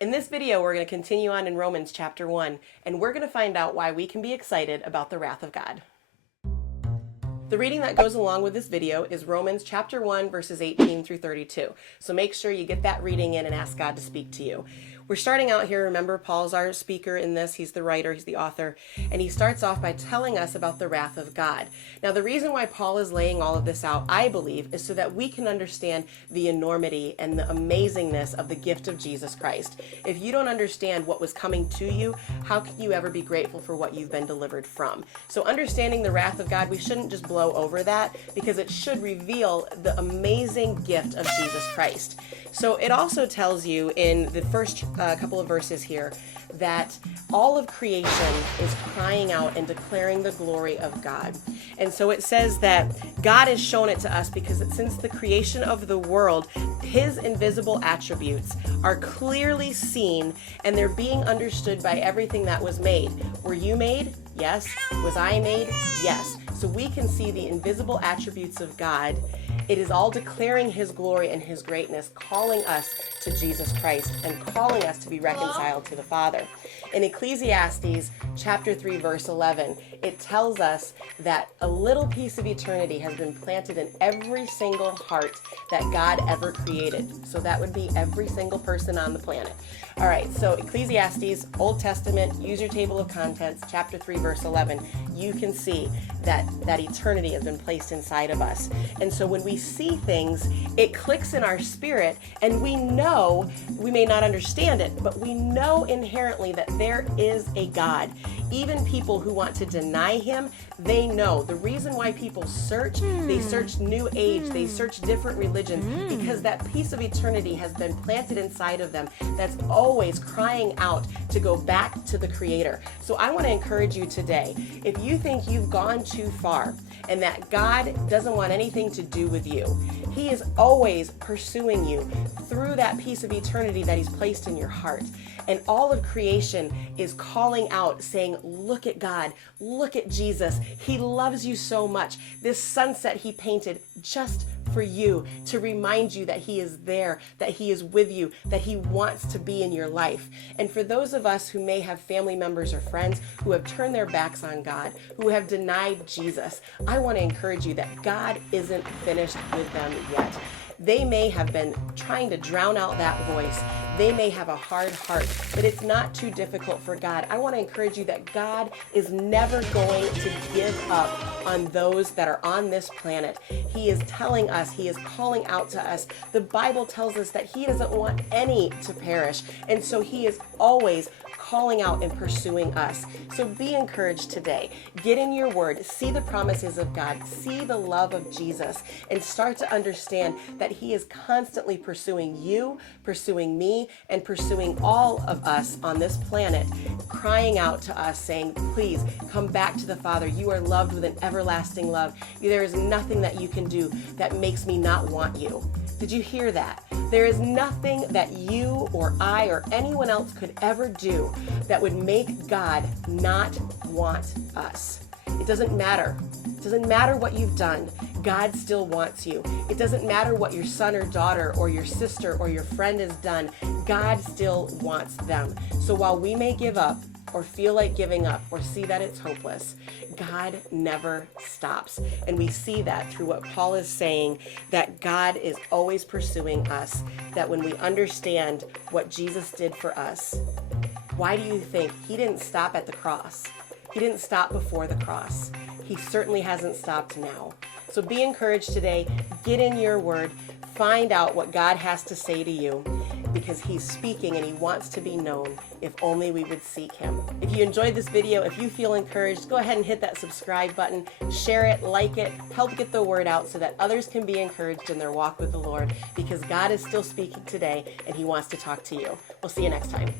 In this video, we're going to continue on in Romans chapter 1, and we're going to find out why we can be excited about the wrath of God. The reading that goes along with this video is Romans chapter 1, verses 18 through 32. So make sure you get that reading in and ask God to speak to you. We're starting out here. Remember, Paul's our speaker in this. He's the writer, he's the author, and he starts off by telling us about the wrath of God. Now, the reason why Paul is laying all of this out, I believe, is so that we can understand the enormity and the amazingness of the gift of Jesus Christ. If you don't understand what was coming to you, how can you ever be grateful for what you've been delivered from? So understanding the wrath of God, we shouldn't just blow over that, because it should reveal the amazing gift of Jesus Christ. So it also tells you in the first couple of verses here that all of creation is crying out and declaring the glory of God. And so it says that God has shown it to us because since the creation of the world, his invisible attributes are clearly seen and they're being understood by everything that was made. Were you made? Yes. Was I made? Yes. So we can see the invisible attributes of God. It is all declaring his glory and his greatness, calling us to Jesus Christ and calling us to be reconciled to the Father. In Ecclesiastes chapter 3, verse 11, it tells us that a little piece of eternity has been planted in every single heart that God ever created. So that would be every single person on the planet. All right, so Ecclesiastes, Old Testament, use your table of contents, chapter 3, verse 11. You can see that eternity has been placed inside of us. And so when we see things, it clicks in our spirit, and we know, we may not understand it, but we know inherently that there is a God. Even people who want to deny him, they know. The reason why people search, they search New Age, they search different religions, because that piece of eternity has been planted inside of them that's always crying out to go back to the Creator. So I want to encourage you today, if you think you've gone too far and that God doesn't want anything to do with you, he is always pursuing you through that piece of eternity that he's placed in your heart. And all of creation is calling out, saying, look at God, look at Jesus. He loves you so much. This sunset he painted just for you, to remind you that he is there, that he is with you, that he wants to be in your life. And for those of us who may have family members or friends who have turned their backs on God, who have denied Jesus, I want to encourage you that God isn't finished with them yet. They may have been trying to drown out that voice. They may have a hard heart, but it's not too difficult for God. I want to encourage you that God is never going to give up on those that are on this planet. He is telling us, he is calling out to us. The Bible tells us that he doesn't want any to perish, and so he is always calling out and pursuing us. So be encouraged today. Get in your word, see the promises of God, see the love of Jesus, and start to understand that he is constantly pursuing you, pursuing me, and pursuing all of us on this planet, crying out to us, saying, please come back to the Father. You are loved with an everlasting love. There is nothing that you can do that makes me not want you. Did you hear that? There is nothing that you or I or anyone else could ever do that would make God not want us. It doesn't matter. It doesn't matter what you've done. God still wants you. It doesn't matter what your son or daughter or your sister or your friend has done. God still wants them. So while we may give up or feel like giving up or see that it's hopeless, God never stops. And we see that through what Paul is saying, that God is always pursuing us, that when we understand what Jesus did for us, why do you think he didn't stop at the cross? He didn't stop before the cross. He certainly hasn't stopped now. So be encouraged today. Get in your word. Find out what God has to say to you, because he's speaking and he wants to be known if only we would seek him. If you enjoyed this video, if you feel encouraged, go ahead and hit that subscribe button, share it, like it, help get the word out so that others can be encouraged in their walk with the Lord, because God is still speaking today and he wants to talk to you. We'll see you next time.